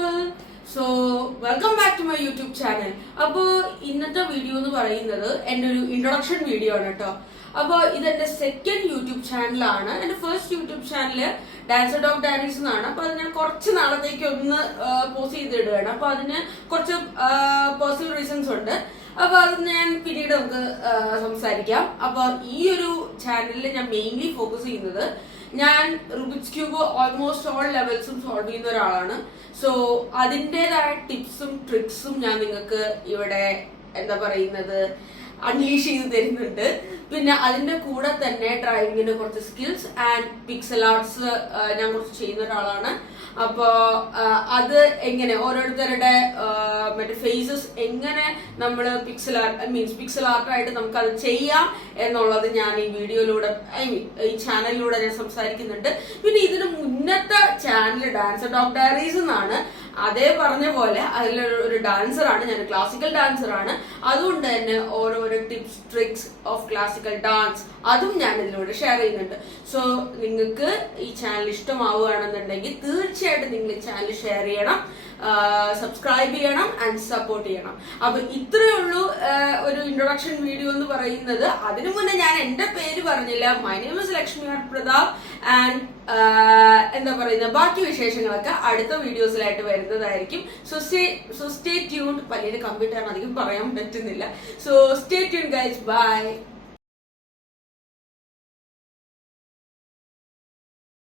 people. So welcome back to my YouTube channel. അപ്പോൾ ഇന്നത്തെ video എന്ന് പറയുന്നത് എൻ്റെ ഒരു ഇൻട്രൊഡക്ഷൻ വീഡിയോ ആണ് കേട്ടോ. അപ്പോൾ ഇതെന്റെ സെക്കൻഡ് യൂട്യൂബ് ചാനലാണ്. എൻ്റെ first YouTube channel dancer dog Dani's എന്നാണ്. അപ്പൊ അത് ഞാൻ കുറച്ച് നാളത്തേക്ക് ഒന്ന് പോസ്റ്റ് ചെയ്തിടുകയാണ്. അപ്പൊ അതിന് കുറച്ച് പേഴ്സണൽ റീസൺസ് ഉണ്ട്. അപ്പൊ അത് ഞാൻ പിന്നീട് നമുക്ക് സംസാരിക്കാം. അപ്പൊ ഈ ഒരു ചാനലിൽ ഞാൻ മെയിൻലി ഫോക്കസ് ചെയ്യുന്നത് ഞാൻ റുബിക്സ് ക്യൂബ് ഓൾമോസ്റ്റ് ഓൾ ലെവൽസും സോൾവ് ചെയ്യുന്ന ഒരാളാണ്. സോ അതിൻ്റെതായ ടിപ്സും ട്രിക്സും ഞാൻ നിങ്ങൾക്ക് ഇവിടെ എന്താ പറയുന്നത് അൺലീഷ് ചെയ്ത് തരുന്നുണ്ട്. പിന്നെ അതിന്റെ കൂടെ തന്നെ ഡ്രൈവിങ്ങിന്റെ കുറച്ച് സ്കിൽസ് ആൻഡ് പിക്സൽ ആർട്സ് ഞാൻ കുറച്ച് ചെയ്യുന്ന ഒരാളാണ്. അപ്പോ അത് എങ്ങനെ ഓരോരുത്തരുടെ മറ്റേ ഫേസസ് എങ്ങനെ നമ്മൾ പിക്സൽ ആർട്ട് മീൻസ് പിക്സൽ ആർട്ടായിട്ട് നമുക്ക് അത് ചെയ്യാം എന്നുള്ളത് ഞാൻ ഈ വീഡിയോയിലൂടെ ഈ ചാനലിലൂടെ ഞാൻ സംസാരിക്കുന്നുണ്ട്. പിന്നെ ഇതിന് മുന്നത്തെ ചാനൽ ഡാൻസർ ഡോഗ് ഡയറീസ് എന്നാണ്. അതേ പറഞ്ഞ പോലെ അതിലൊരു ഡാൻസറാണ് ഞാൻ, ക്ലാസിക്കൽ ഡാൻസറാണ്. അതുകൊണ്ട് തന്നെ ഓരോരോ tips tricks of classical dance അതും ഞാൻ ഇതിലൂടെ ഷെയർ ചെയ്യുന്നുണ്ട്. സോ നിങ്ങൾക്ക് ഈ ചാനൽ ഇഷ്ടമാവുകയാണെന്നുണ്ടെങ്കിൽ തീർച്ചയായിട്ടും നിങ്ങൾ ഈ ചാനൽ ഷെയർ ചെയ്യണം, സബ്സ്ക്രൈബ് ചെയ്യണം ആൻഡ് സപ്പോർട്ട് ചെയ്യണം. അപ്പൊ ഇത്രയേ ഉള്ളൂ ഒരു ഇൻട്രൊഡക്ഷൻ വീഡിയോ എന്ന് പറയുന്നത്. അതിനു മുന്നേ ഞാൻ എന്റെ പേര് പറഞ്ഞില്ല. My name is Lakshmi R Pratap and എന്താ പറയുന്നത് ബാക്കി വിശേഷങ്ങളൊക്കെ അടുത്ത വീഡിയോസിലായിട്ട് വരുന്നതായിരിക്കും. So stay tuned. പല്ലിന്റെ കമ്പ്യൂട്ടറാണ് അധികം പറയാൻ പറ്റുന്നില്ല. So stay tuned guys. By.